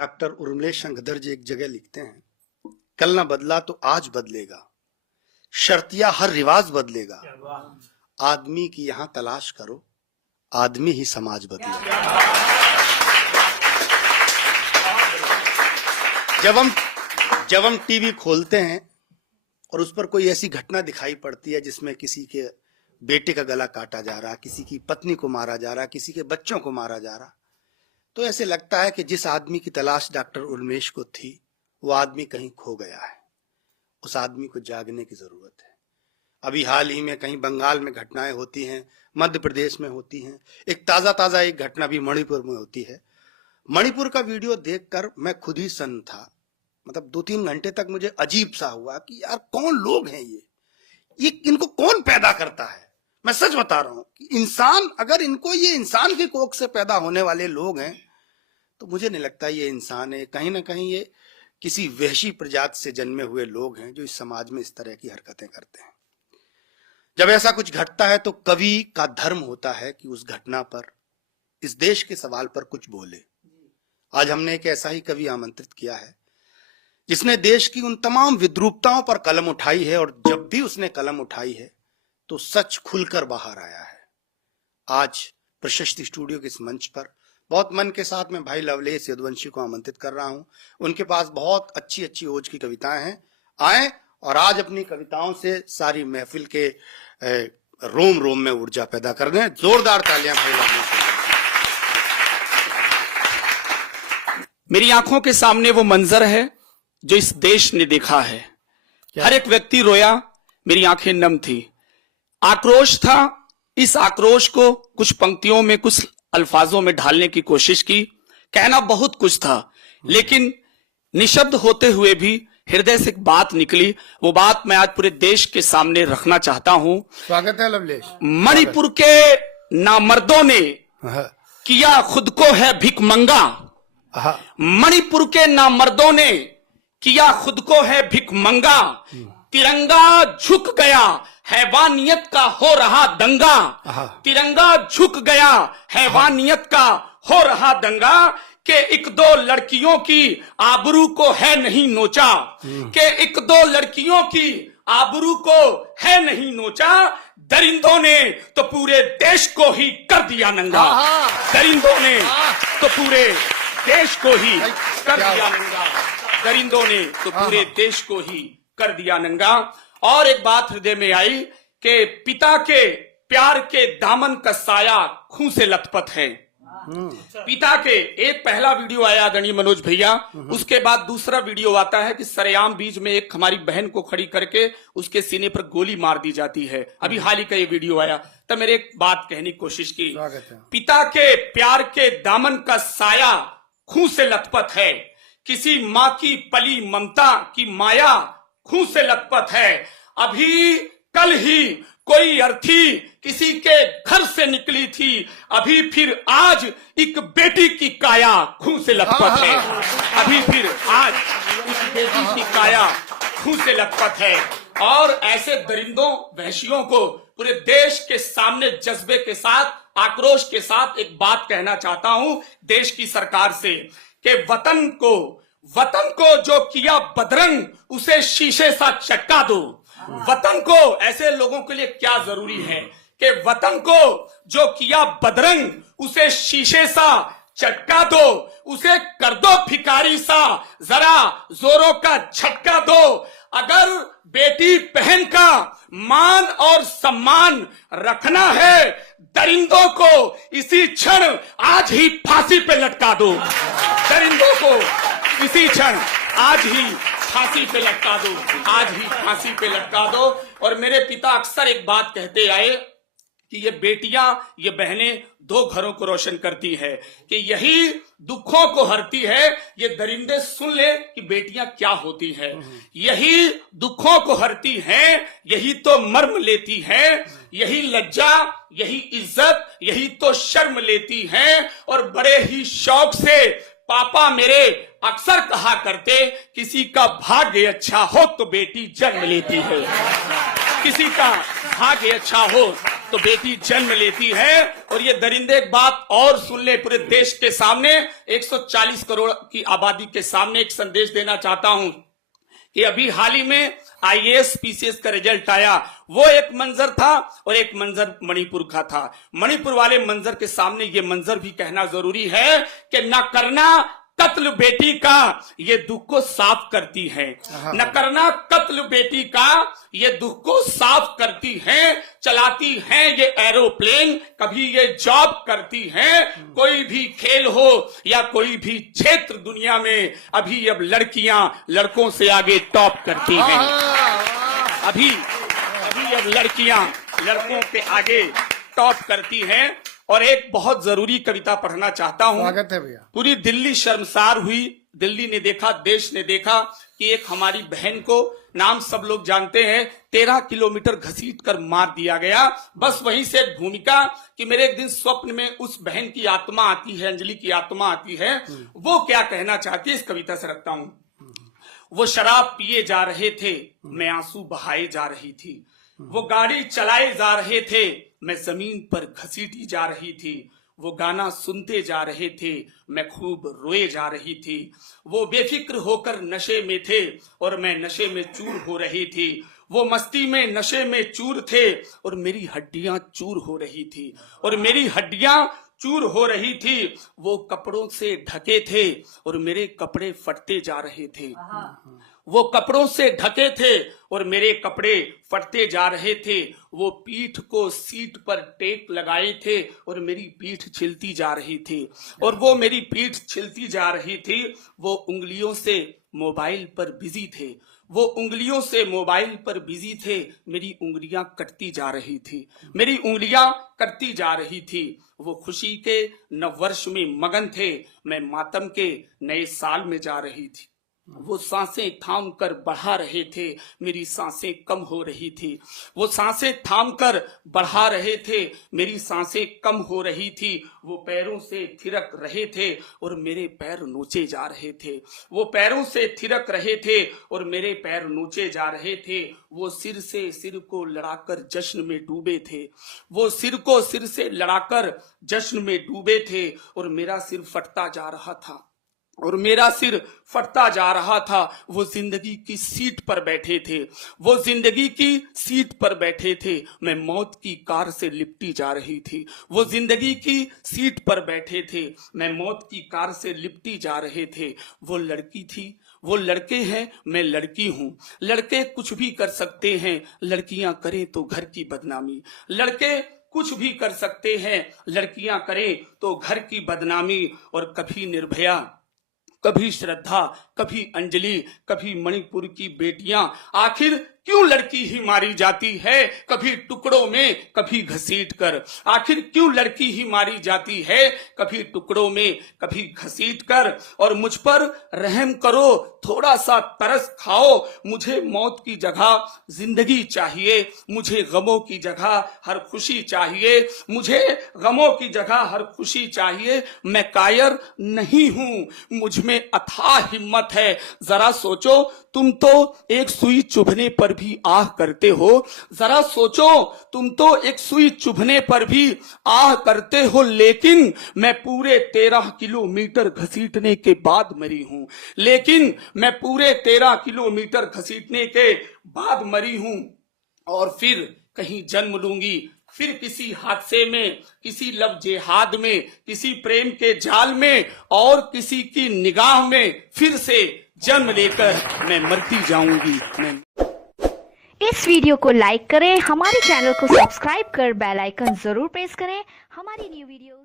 Doctor Urmilesh Shankardhar जी एक जगह लिखते हैं, कल ना बदला तो आज बदलेगा, शर्तिया हर रिवाज बदलेगा, आदमी की यहां तलाश करो, आदमी ही समाज बदलेगा। जब हम टीवी खोलते हैं और उस पर कोई ऐसी घटना दिखाई पड़ती है जिसमें किसी के बेटे का गला काटा जा रहा, किसी की पत्नी को मारा जा रहा, किसी के बच्चों को मारा जा रहा, तो ऐसे लगता है कि जिस आदमी की तलाश डॉक्टर उर्मिलेश को थी वो आदमी कहीं खो गया है। उस आदमी को जागने की जरूरत है। अभी हाल ही में कहीं बंगाल में घटनाएं होती हैं, मध्य प्रदेश में होती हैं, एक ताजा एक घटना भी मणिपुर में होती है। मणिपुर का वीडियो देखकर मैं खुद ही सन्न था। मतलब 2-3 घंटे तक मुझे अजीब सा हुआ कि यार कौन लोग हैं ये इनको कौन पैदा करता है। मैं सच बता रहा हूं कि इंसान, अगर इनको ये इंसान की कोख से पैदा होने वाले लोग हैं तो मुझे नहीं लगता ये इंसान है। कहीं ना कहीं ये किसी वहशी प्रजाति से जन्मे हुए लोग हैं जो इस समाज में इस तरह की हरकतें करते हैं। जब ऐसा कुछ घटता है तो कवि का धर्म होता है कि उस घटना पर, इस देश के सवाल पर कुछ बोले। आज हमने एक ऐसा ही कवि आमंत्रित किया है जिसने देश की उन तमाम विद्रूपताओं पर कलम उठाई है, और जब भी उसने कलम उठाई है तो सच खुलकर बाहर आया है। आज प्रशस्ति स्टूडियो के इस मंच पर बहुत मन के साथ मैं भाई लवलेश यदुवंशी को आमंत्रित कर रहा हूं। उनके पास बहुत अच्छी ओज की कविताएं हैं। आए और आज अपनी कविताओं से सारी महफिल के रोम रोम में ऊर्जा पैदा कर दें। जोरदार तालियां भाई लवलेश। मेरी आंखों के सामने वो मंजर है जो इस देश ने देखा है। हर एक व्यक्ति रोया, मेरी आंखें नम थी। आक्रोश था, इस आक्रोश को कुछ पंक्तियों में, कुछ अल्फाजों में ढालने की कोशिश की। कहना बहुत कुछ था, लेकिन निशब्द होते हुए भी हृदय से एक बात निकली। वो बात मैं आज पूरे देश के सामने रखना चाहता हूं। स्वागत है लवलेश। मणिपुर के नामर्दों ने किया खुद को है भिखमंगा। मणिपुर के नामर्दों ने किया खुद को है भिखमंगा। तिरंगा झुक गया, हैवानियत का हो रहा दंगा। तिरंगा झुक गया, हैवानियत का हो रहा दंगा। के 1-2 लड़कियों की आबरू को है नहीं नोचा। के 1-2 लड़कियों की आबरू को है नहीं नोचा। दरिंदों ने तो पूरे देश को ही कर दिया नंगा। दरिंदों ने तो पूरे देश को ही कर दिया नंगा। दरिंदों ने तो पूरे देश को ही कर दिया नंगा। और एक बात हृदय में आई कि पिता के प्यार के दामन का साया खून से लथपथ है। पिता के एक पहला वीडियो आया आदरणीय मनोज भैया, उसके बाद दूसरा वीडियो आता है कि सरेआम बीच में एक हमारी बहन को खड़ी करके उसके सीने पर गोली मार दी जाती है। अभी हाल ही का ये वीडियो आया, तब मेरे एक बात कहने की कोशिश की। पिता के प्यार के दामन का साया खून से लथपथ है। किसी माँ की पली ममता की माया खून से लथपथ है। अभी कल ही कोई अर्थी किसी के घर से निकली थी, अभी फिर आज एक बेटी की काया खून से लथपथ है। अभी फिर आज उस बेटी की काया खून से लथपथ है। और ऐसे दरिंदों, वहशियों को पूरे देश के सामने जज्बे के साथ, आक्रोश के साथ एक बात कहना चाहता हूं देश की सरकार से कि वतन को जो किया बदरंग उसे शीशे सा चटका दो। वतन को, ऐसे लोगों के लिए क्या जरूरी है कि वतन को जो किया बदरंग उसे शीशे सा चटका दो, उसे कर दो भिखारी सा, जरा जोरों का झटका दो। अगर बेटी बहन का मान और सम्मान रखना है, दरिंदों को इसी क्षण आज ही फांसी पे लटका दो। दरिंदों को इसी क्षण आज ही फांसी पे लटका दो, आज ही फांसी पे लटका दो। और मेरे पिता अक्सर एक बात कहते आए कि ये बेटियां, ये बहनें 2 घरों को रोशन करती है, कि यही दुखों को हरती है। ये दरिंदे सुन ले कि बेटियां क्या होती है। यही दुखों को हरती हैं, यही तो मर्म लेती है। यही लज्जा, यही इज्जत, यही तो शर्म लेती हैं। और बड़े ही शौक से पापा मेरे अक्सर कहा करते, किसी का भाग्य अच्छा हो तो बेटी जन्म लेती है। किसी का भाग्य अच्छा हो तो बेटी जन्म लेती है। और ये दरिंदे एक बात और सुन ले, पूरे देश के सामने 140 करोड़ की आबादी के सामने एक संदेश देना चाहता हूं कि अभी हाल ही में IAS PCS का रिजल्ट आया। वो एक मंजर था और एक मंजर मणिपुर का था। मणिपुर वाले मंजर के सामने ये मंजर भी कहना जरूरी है कि न करना कत्ल बेटी का ये दुख को साफ करती है, न करना कत्ल बेटी का ये दुख को साफ करती है। चलाती हैं ये एरोप्लेन, कभी ये जॉब करती हैं। कोई भी खेल हो या कोई भी क्षेत्र दुनिया में, अभी अब लड़कियां लड़कों से आगे टॉप करती हैं। अभी अब लड़कियां लड़कों के आगे टॉप करती हैं। और एक बहुत जरूरी कविता पढ़ना चाहता हूं। स्वागत है भैया। पूरी दिल्ली शर्मसार हुई, दिल्ली ने देखा, देश ने देखा कि एक हमारी बहन को, नाम सब लोग जानते हैं, 13 किलोमीटर घसीट कर मार दिया गया। बस वहीं से भूमिका कि मेरे एक दिन स्वप्न में उस बहन की आत्मा आती है, अंजलि की आत्मा आती है। वो क्या कहना चाहती है इस कविता से रखता हूं। वो शराब पिए जा रहे थे, मैं आंसू बहाए जा रही थी। वो गाड़ी चलाए जा रहे थे, मैं जमीन पर घसीटी जा रही थी। वो गाना सुनते जा रहे थे, मैं खूब रोए जा रही थी। वो बेफिक्र होकर नशे में थे और मैं नशे में चूर हो रही थी। वो मस्ती में नशे में चूर थे और मेरी हड्डियां चूर हो रही थी, और मेरी हड्डियां चूर हो रही थी। वो कपड़ों से ढके थे और मेरे कपड़े फटते जा रहे थे। वो कपड़ों से ढके थे और मेरे कपड़े फटते जा रहे थे। वो पीठ को सीट पर टेक लगाए थे और मेरी पीठ छिलती जा रही थी, और वो मेरी पीठ छिलती जा रही थी। वो उंगलियों से मोबाइल पर बिजी थे, वो उंगलियों से मोबाइल पर बिजी थे। मेरी उंगलियां कटती जा रही थी, मेरी उंगलियां कटती जा रही थी। वो खुशी के नववर्ष में मगन थे, मैं मातम के नए साल में जा रही थी। वो सांसें थाम कर बढ़ा रहे थे, मेरी सांसें कम हो रही थी। वो सांसें थाम कर बढ़ा रहे थे, मेरी सांसें कम हो रही थी। वो पैरों से थिरक रहे थे और मेरे पैर नोचे जा रहे थे। वो पैरों से थिरक रहे थे और मेरे पैर नोचे जा रहे थे। वो सिर से सिर को लड़ाकर जश्न में डूबे थे। वो सिर को सिर से लड़ाकर जश्न में डूबे थे और मेरा सिर फटता जा रहा था, और मेरा सिर फटता जा रहा था। वो जिंदगी की सीट पर बैठे थे, वो जिंदगी की सीट पर बैठे थे। मैं मौत की कार से लिपटी जा रही थी। वो जिंदगी की सीट पर बैठे थे, मैं मौत की कार से लिपटी जा रहे थे। वो लड़की थी, वो लड़के हैं, मैं लड़की हूं। लड़के कुछ भी कर सकते हैं, लड़कियां करें तो घर की बदनामी। लड़के कुछ भी कर सकते हैं, लड़कियां करें तो घर की बदनामी। और कभी निर्भया, कभी श्रद्धा, कभी अंजलि, कभी मणिपुर की बेटियां, आखिर क्यों लड़की ही मारी जाती है? कभी टुकड़ों में, कभी घसीट कर। आखिर क्यों लड़की ही मारी जाती है? कभी टुकड़ों में, कभी घसीट कर। और मुझ पर रहम करो, थोड़ा सा तरस खाओ। मुझे मौत की जगह जिंदगी चाहिए, मुझे गमों की जगह हर खुशी चाहिए। मुझे गमों की जगह हर खुशी चाहिए। मैं कायर नहीं हूं, मुझ में अथाह हिम्मत है। जरा सोचो, तुम तो एक सुई चुभने पर भी आह करते हो। जरा सोचो, तुम तो एक सुई चुभने पर भी आह करते हो, लेकिन मैं पूरे 13 किलोमीटर घसीटने के बाद मरी हूं। लेकिन मैं पूरे 13 किलोमीटर घसीटने के बाद मरी हूं, और फिर कहीं जन्म लूंगी, फिर किसी हादसे में, किसी लव जेहाद में, किसी प्रेम के जाल में, और किसी की निगाह में फिर से जन्म लेकर मैं मरती जाऊंगी। इस वीडियो को लाइक करें, हमारे चैनल को सब्सक्राइब कर बेल आइकन जरूर प्रेस करें हमारी न्यू वीडियो